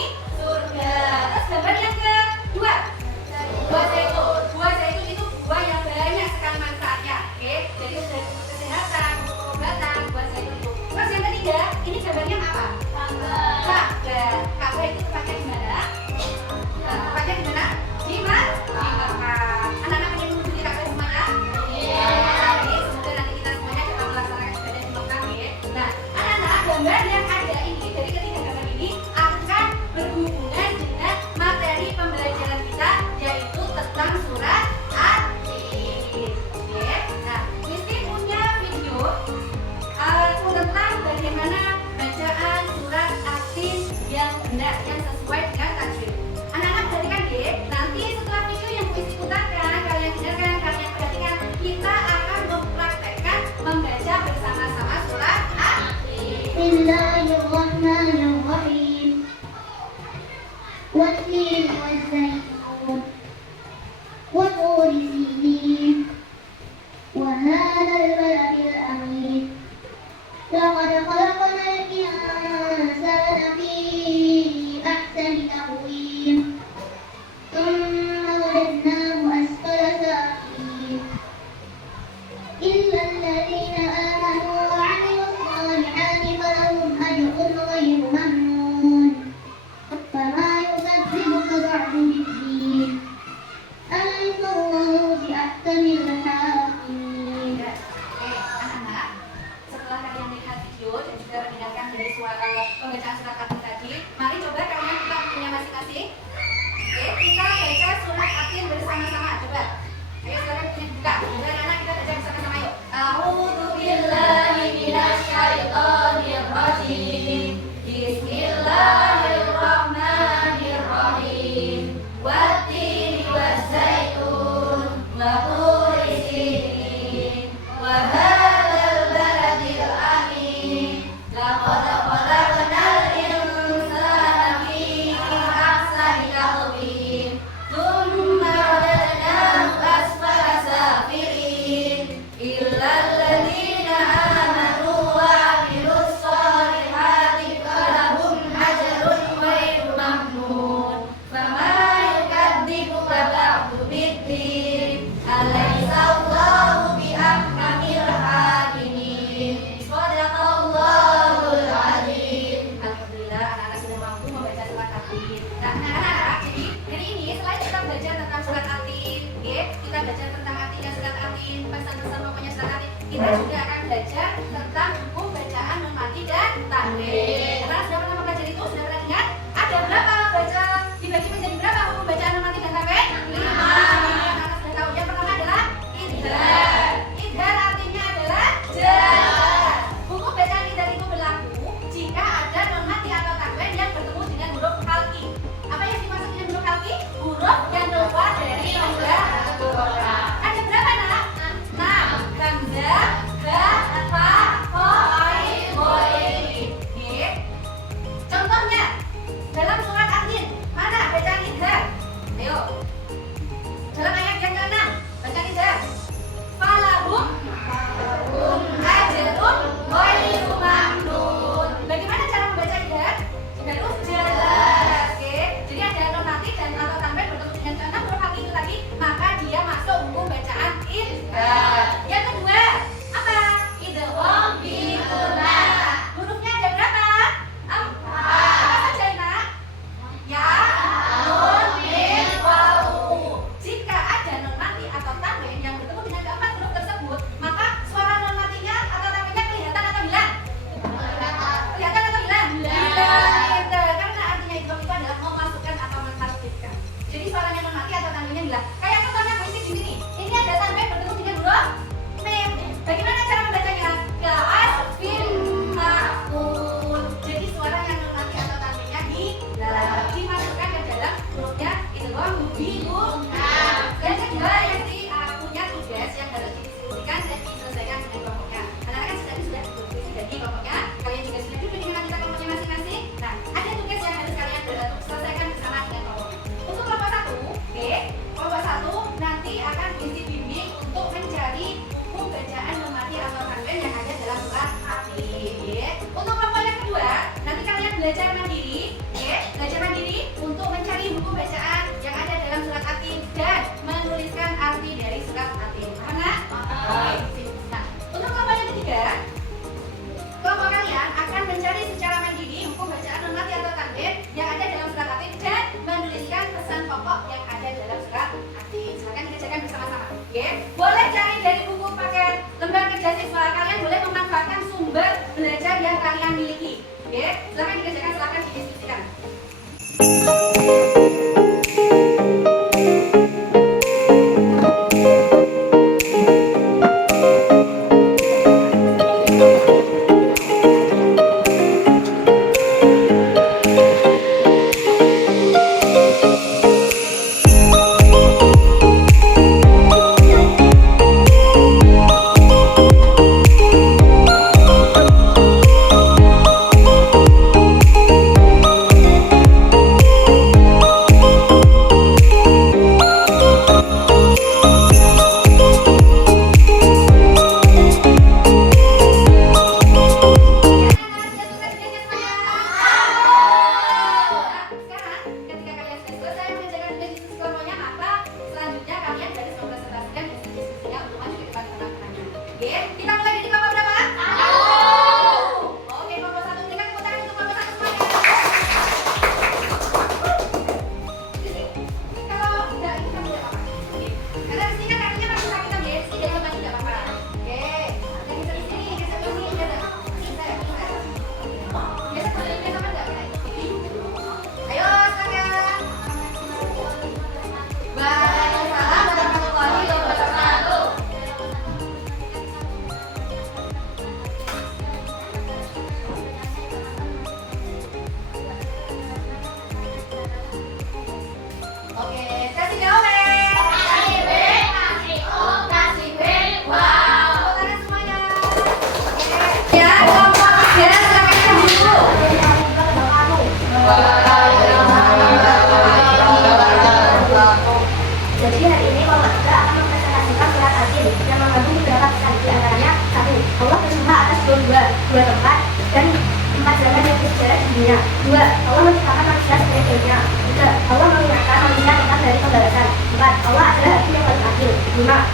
di surga. Terus gambar yang kedua, buah zaitun. Buah zaitun itu buah yang banyak sekali manfaatnya. Oke, jadi untuk kesehatan, untuk pengobatan, buah zaitun itu. Terus yang ketiga, ini gambarnya apa? Ka'bah. Ka'bah itu tempatnya di mana? Tempatnya di mana? Di Makkah. Anak-anak pengen mengunjungi Ka'bah semuanya? Iya. Semoga nanti kita semuanya dapat melaksanakan ibadah di Makkah ya. Nah, anak-anak, gambar yang ada ini dari ketiga gambar ini akan berhubungan dengan materi pembelajaran kita, yaitu tentang surat At-Tin. Oke. Nah, Misti punya video tentang bagaimana bacaan surat At-Tin yang benar, yang sesuai dengan tajwid. Anak-anak perhatikan ya, nanti setelah video yang Misti putarkan, kalian dengarkan, kalian perhatikan, kita akan mempraktekkan membaca bersama-sama surat At-Tin. Bismillahirrahmanirrahim. والتين والزيتون وطور سينين وهذا البلد الأمين لقد خلقنا الإنسان في أحسن تقويم ثم رددناه أسفل سافلين إلا الذين آمنوا وعملوا الصالحات فلهم أجر غير ممنون فما يكذبك بعد بالدين أليس الله بأحكم الحاكمين. Anak-anak, setelah kalian melihat video dan juga mendengarkan dari suara pembacaan surat At-Tin tadi, mari coba kalian buka bukunya masing-masing. Oke, kita baca surat At-Tin bersama-sama. Coba. Ayo sekarang buka. Coba anak-anak kita baca bersama-sama yuk. A'udzu billahi minasy syaithanir rajim. Bismillahirrahmanirrahim. Wat-tini waz-zaitun wa turi sinin wa hadzal baladil amin. Laqad khalaqnal insana fi ahsani taqwim. Tsumma radadnahu asfala safilin. Illal ladzina amanu wa 'amilus solihati falahum ajrun ghairu mamnun. Fama yukadzibuka ba'du biddin. Alaysa Allahu biahkamil hakimin. Shadaqallahul azim. Alhamdulillah, anak-anak sudah mampu membaca surat At-Tin. Nah, anak-anak, jadi hari ini selain kita belajar tentang surat At-Tin, kita baca tentang artinya surat At-Tin, pesan-pesan pokoknya surat At-Tin, kita juga akan belajar tentang buku bacaan nun mati dan tanwin. Karena sudah pernah mempelajari itu, sudah pernah ingat? Ada berapa baca dibagi menjadi berapa buku bacaan nun mati dan tanwin? 5. Anak-anak sudah tahu. Yang pertama adalah idhar. Idhar artinya adalah jelas. Buku bacaan idhar itu berlaku jika ada nun mati atau tanwin yang bertemu dengan huruf halki. Apa yang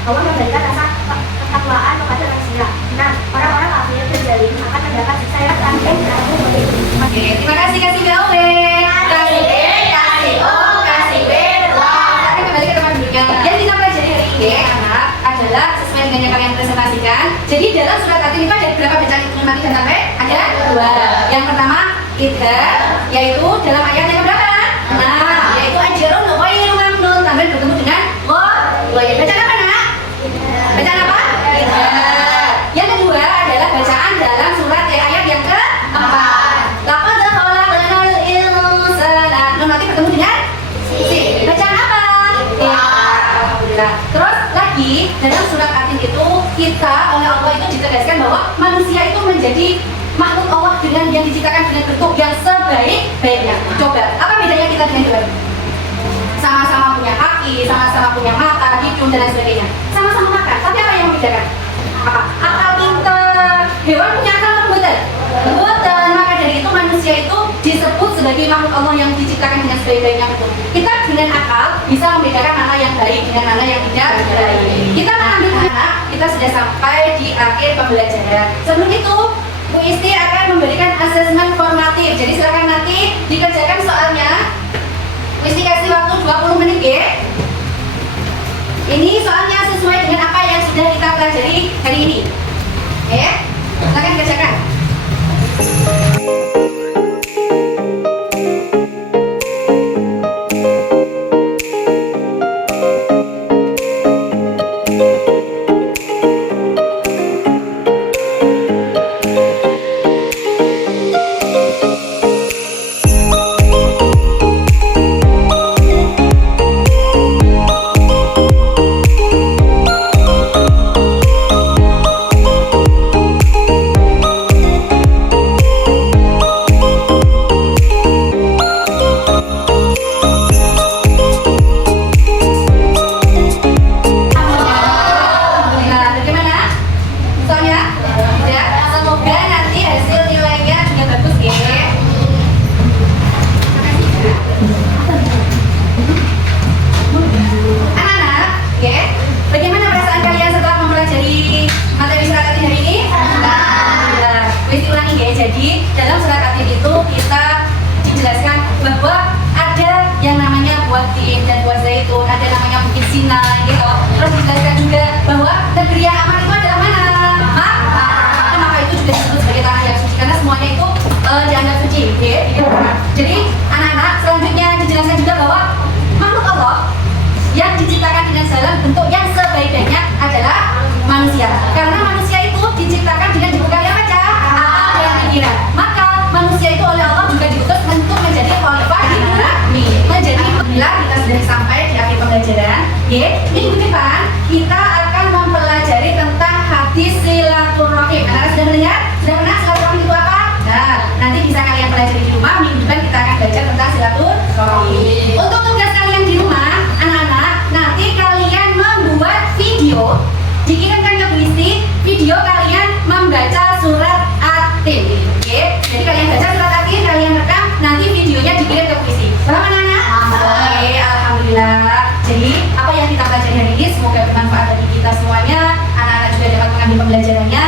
Allah memberikan rasa ketakwaan kepada manusia. Nah, orang-orang kafir dan zalim akan mendapat siksa yang sangat berat. Oke, terima kasih kasih gawe. Kasih B, kasih O, kasih B. Wah, kita kembali ke teman dulunya. Yang kita pelajari hari ini anak adalah sesuai dengan yang kalian presentasikan. Jadi dalam surat At-Tin itu ada berapa bacaan mati dan sampai? Ada 2. Yang pertama idza, yaitu dalam ayat yang berapa? Nah, yaitu ajrun ghairu mamnun, tampil bertemu dengan ghair. Bacaan apa nak? Bacaan apa? Idza. Yang kedua adalah bacaan dalam surat ayat yang keempat. Laqad khalaqnal insana. Nun mati bertemu dengan si. Bacaan apa? Ya. Alhamdulillah. Terus lagi dalam surat At-Tin itu kita oleh Allah itu ditegaskan bahwa manusia itu menjadi makhluk Allah dengan yang diciptakan dengan bentuk yang sebaik-baiknya. Coba, apa bedanya kita dengan hewan? Sama-sama punya kaki, sama-sama punya mata, hidung dan lain sebagainya. Sama-sama makan, tapi apa yang membedakan? Apa? Akal pintar. Hewan punya akal apa betul? Betul. Maka dari itu manusia itu disebut sebagai makhluk Allah yang diciptakan dengan sebaik-baiknya itu. Kita dengan akal bisa membedakan mana yang baik dengan mana yang tidak baik. Kita mengambil anak, kita sudah sampai di akhir pembelajaran. Sebelum itu, Bu Isti akan memberikan asesmen formatif. Jadi silakan nanti dikerjakan soalnya. Bu Isti kasih waktu 20 menit ya. Ini soalnya sesuai dengan apa yang sudah kita pelajari hari ini. Ya, silakan kerjakan. Jadi dalam surat At-Tin itu kita dijelaskan bahwa ada yang namanya buah tin dan buah zaitun, ada namanya mungkin sinai gitu. Terus dijelaskan juga bahwa negeri yang aman itu adalah mana? Maka itu juga disebut sebagai tanah yang suci karena semuanya itu dianggap suci. Jadi anak-anak selanjutnya dijelaskan juga bahwa makhluk Allah yang diciptakan dengan dalam bentuk yang sebaik-baiknya adalah manusia. Karena manusia itu diciptakan dengan dibekali apa? Maka manusia itu oleh Allah juga diutus untuk menjadi khalifah di bumi. Menjadi bila kita sudah sampai di akhir pembelajaran, minggu depan kita akan mempelajari tentang hadis silaturahim. Anda sudah mendengar? Sudah pernah silaturahim itu apa? Nah, nanti bisa kalian pelajari di rumah. Minggu depan kita akan belajar tentang silaturahim. Untuk tugas kalian di rumah, anak-anak, nanti kalian membuat video. Dikirimkan ke Bu Isti, video kalian membaca surat At-Tin. Oke, jadi kalian baca surat At-Tin, kalian rekam, nanti videonya dikirim ke Bu Isti. Paham anak-anak? Oke, alhamdulillah. Jadi apa yang kita pelajari hari ini semoga bermanfaat bagi kita semuanya. Anak-anak juga dapat mengambil pembelajarannya.